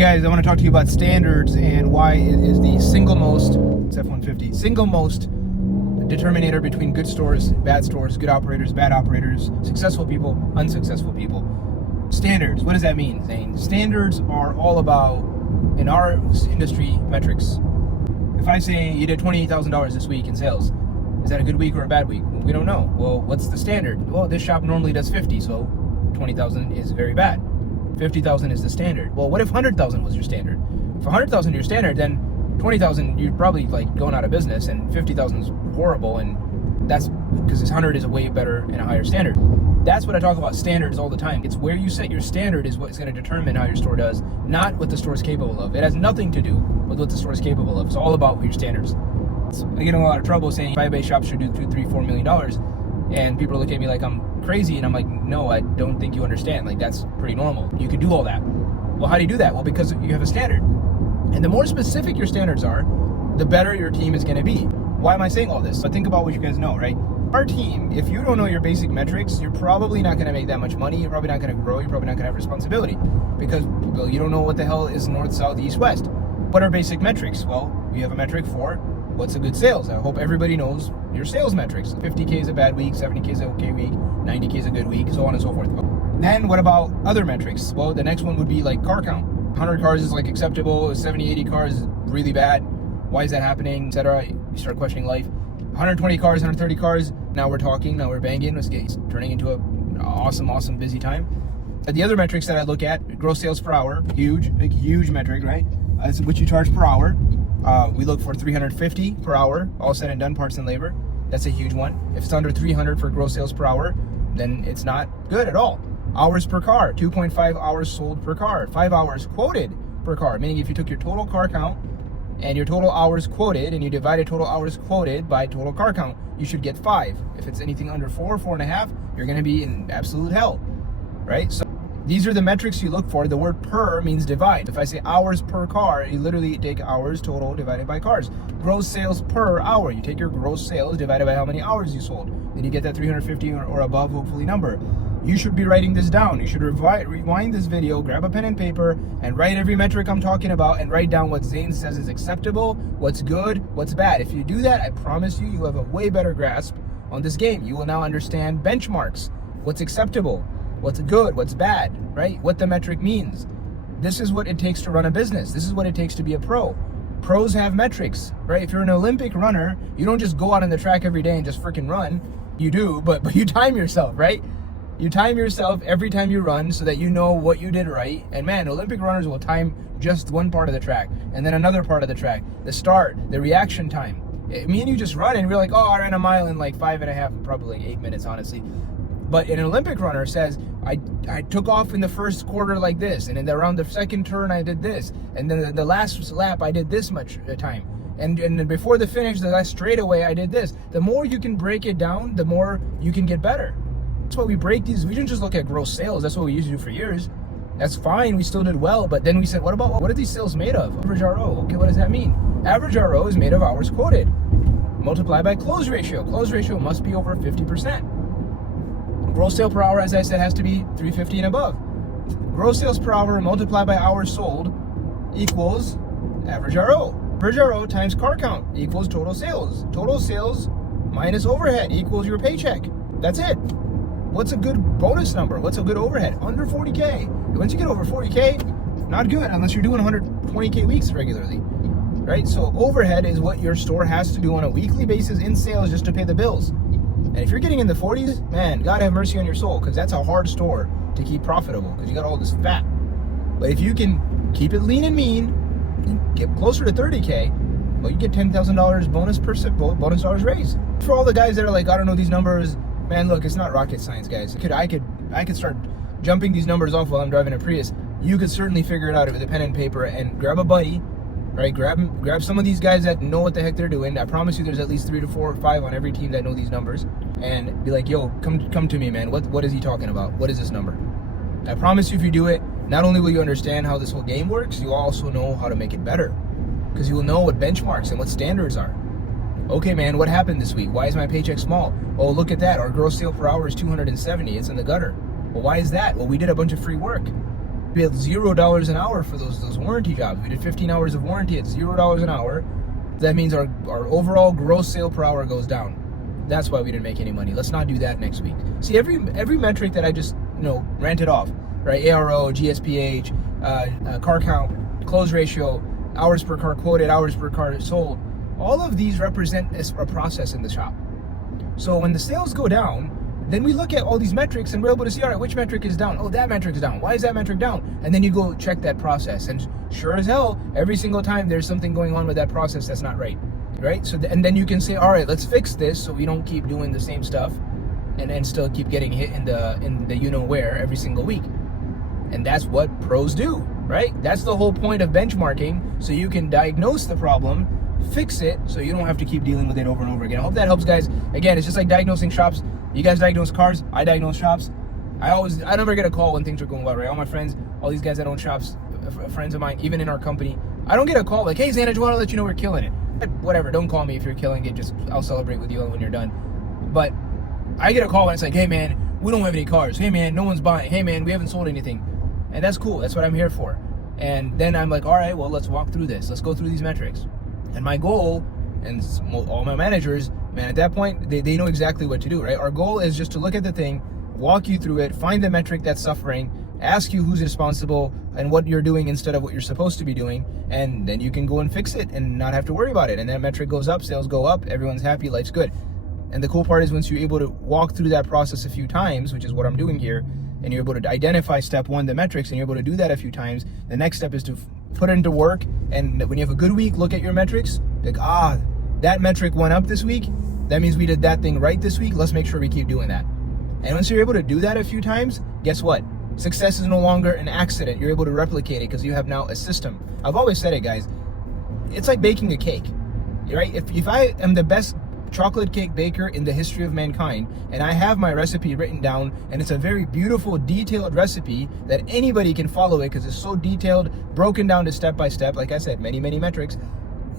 guys, I want to talk to you about standards and why it is the single most, it's F-150, single most determinator between good stores, bad stores, good operators, bad operators, successful people, unsuccessful people. Standards, what does that mean, Zane? Standards are all about, in our industry, metrics. If I say you did $28,000 this week in sales, is that a good week or a bad week? Well, we don't know. Well, what's the standard? Well, this shop normally does 50, so 20,000 is very bad. 50,000 is the standard. Well, what if 100,000 was your standard? If 100,000 is your standard, then 20,000 you're probably like going out of business, and 50,000 is horrible, and that's because this 100 is a way better and a higher standard. That's what I talk about standards all the time. It's where you set your standard is what's going to determine how your store does, not what the store is capable of. It has nothing to do with what the store is capable of. It's all about what your standards. I get in a lot of trouble saying 5A shops should do $2, $3, $4 million, and people look at me like I'm crazy, and I'm like, no, I don't think you understand. Like, that's pretty normal. You can do all that. Well, how do you do that? Well, because you have a standard. And the more specific your standards are, the better your team is going to be. Why am I saying all this? But think about what you guys know, right? Our team, if you don't know your basic metrics, you're probably not going to make that much money. You're probably not going to grow. You're probably not going to have responsibility because, well, you don't know what the hell is north, south, east, west. What are basic metrics? Well, we have a metric for what's a good sales. I hope everybody knows your sales metrics. 50K is a bad week, 70K is an okay week, 90K is a good week, so on and so forth. Then what about other metrics? Well, the next one would be like car count. 100 cars is like acceptable, 70, 80 cars is really bad. Why is that happening, etc. You start questioning life. 120 cars, 130 cars, now we're talking, now we're banging. It's turning into an awesome, busy time. The other metrics that I look at, gross sales per hour, huge, big, huge metric, right? That's what you charge per hour. We look for 350 per hour, all said and done, parts and labor. That's a huge one. If it's under 300 for gross sales per hour, then it's not good at all. Hours per car, 2.5 hours sold per car, 5 hours quoted per car, meaning if you took your total car count and your total hours quoted and you divided total hours quoted by total car count, you should get 5. If it's anything under 4, 4.5, you're going to be in absolute hell, right? So these are the metrics you look for. The word per means divide. If I say hours per car, you literally take hours total divided by cars. Gross sales per hour, you take your gross sales divided by how many hours you sold. Then you get that 350 or above, hopefully, number. You should be writing this down. You should rewind this video, grab a pen and paper, and write every metric I'm talking about and write down what Zane says is acceptable, what's good, what's bad. If you do that, I promise you, you have a way better grasp on this game. You will now understand benchmarks, what's acceptable, what's good, what's bad, right? What the metric means. This is what it takes to run a business. This is what it takes to be a pro. Pros have metrics, right? If you're an Olympic runner, you don't just go out on the track every day and just freaking run. You do, but you time yourself, right? You time yourself every time you run so that you know what you did right. And man, Olympic runners will time just one part of the track and then another part of the track, the start, the reaction time. Me and you just run and we're like, oh, I ran a mile in like 5.5, probably like 8 minutes, honestly. But an Olympic runner says, I took off in the first quarter like this, and then around the second turn I did this, and then the last lap I did this much time. And before the finish, the last straightaway I did this. The more you can break it down, the more you can get better. That's why we break these. We didn't just look at gross sales. That's what we used to do for years. That's fine. We still did well. But then we said, what are these sales made of? Average RO. Okay, what does that mean? Average RO is made of hours quoted multiplied by close ratio. Close ratio must be over 50%. Gross sale per hour, as I said, has to be 350 and above. Gross sales per hour multiplied by hours sold equals average RO. Average RO times car count equals total sales. Total sales minus overhead equals your paycheck. That's it. What's a good bonus number? What's a good overhead? Under 40K. Once you get over 40K, not good unless you're doing 120K weeks regularly, right? So overhead is what your store has to do on a weekly basis in sales just to pay the bills. And if you're getting in the 40s, man, God have mercy on your soul, because that's a hard store to keep profitable because you got all this fat. But if you can keep it lean and mean and get closer to 30K, well, you get $10,000 bonus dollars raise. For all the guys that are like, I don't know these numbers, man, look, it's not rocket science, guys. I could start jumping these numbers off while I'm driving a Prius. You could certainly figure it out with a pen and paper and grab a buddy, right? Grab some of these guys that know what the heck they're doing. I promise you there's at least 3 to 4 or 5 on every team that know these numbers. And be like, yo, come to me, man. What is he talking about? What is this number? I promise you if you do it, not only will you understand how this whole game works, you'll also know how to make it better. Because you will know what benchmarks and what standards are. Okay, man, what happened this week? Why is my paycheck small? Oh, look at that. Our gross sale per hour is 270. It's in the gutter. Well, why is that? Well, we did a bunch of free work. billed $0 an hour for those warranty jobs. We did 15 hours of warranty at $0 an hour. That means our overall gross sale per hour goes down. That's why we didn't make any money. Let's not do that next week. See, every metric that I just ranted off, right? ARO, GSPH, car count, close ratio, hours per car quoted, hours per car sold. All of these represent a process in the shop. So when the sales go down, then we look at all these metrics and we're able to see, all right, which metric is down? Oh, that metric is down. Why is that metric down? And then you go check that process. And sure as hell, every single time there's something going on with that process that's not right, right? So, and then you can say, all right, let's fix this so we don't keep doing the same stuff and still keep getting hit in the you-know-where every single week. And that's what pros do, right? That's the whole point of benchmarking, so you can diagnose the problem, fix it, so you don't have to keep dealing with it over and over again. I hope that helps, guys. Again, it's just like diagnosing shops. You guys diagnose cars, I diagnose shops. I never get a call when things are going well, right? All my friends, all these guys that own shops, friends of mine, even in our company, I don't get a call like, hey, Xana, I just want to let you know we're killing it. Whatever, don't call me if you're killing it. Just, I'll celebrate with you when you're done. But I get a call and it's like, hey, man, we don't have any cars. Hey, man, no one's buying. Hey, man, we haven't sold anything. And that's cool. That's what I'm here for. And then I'm like, all right, well, let's walk through this. Let's go through these metrics. And my goal, and all my managers, man, at that point, they know exactly what to do, right? Our goal is just to look at the thing, walk you through it, find the metric that's suffering, ask you who's responsible and what you're doing instead of what you're supposed to be doing, and then you can go and fix it and not have to worry about it. And that metric goes up, sales go up, everyone's happy, life's good. And the cool part is once you're able to walk through that process a few times, which is what I'm doing here, and you're able to identify step one, the metrics, and you're able to do that a few times, the next step is to put it into work. And when you have a good week, look at your metrics, like, that metric went up this week. That means we did that thing right this week. Let's make sure we keep doing that. And once you're able to do that a few times, guess what? Success is no longer an accident. You're able to replicate it because you have now a system. I've always said it, guys. It's like baking a cake, right? If I am the best chocolate cake baker in the history of mankind, and I have my recipe written down, and it's a very beautiful, detailed recipe that anybody can follow it because it's so detailed, broken down to step by step, like I said, many metrics,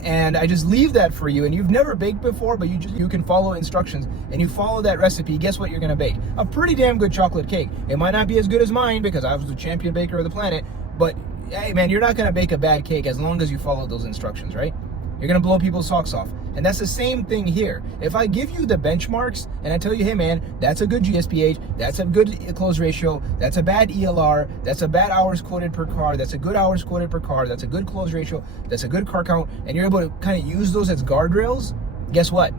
and I just leave that for you, and you've never baked before, but you can follow instructions, and you follow that recipe, guess what you're gonna bake? A pretty damn good chocolate cake. It might not be as good as mine because I was the champion baker of the planet, but hey man, you're not gonna bake a bad cake as long as you follow those instructions, right? You're gonna blow people's socks off. And that's the same thing here. If I give you the benchmarks and I tell you, hey man, that's a good GSPH, that's a good close ratio, that's a bad ELR, that's a bad hours quoted per car, that's a good hours quoted per car, that's a good close ratio, that's a good car count, and you're able to kind of use those as guardrails, guess what?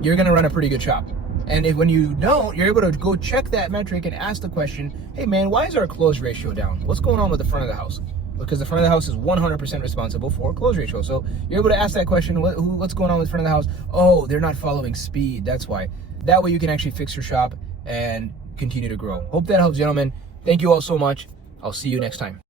You're gonna run a pretty good shop. And when you don't, you're able to go check that metric and ask the question, hey man, why is our close ratio down? What's going on with the front of the house? Because the front of the house is 100% responsible for close ratio. So you're able to ask that question, what's going on with the front of the house? Oh, they're not following speed, that's why. That way you can actually fix your shop and continue to grow. Hope that helps, gentlemen. Thank you all so much. I'll see you next time.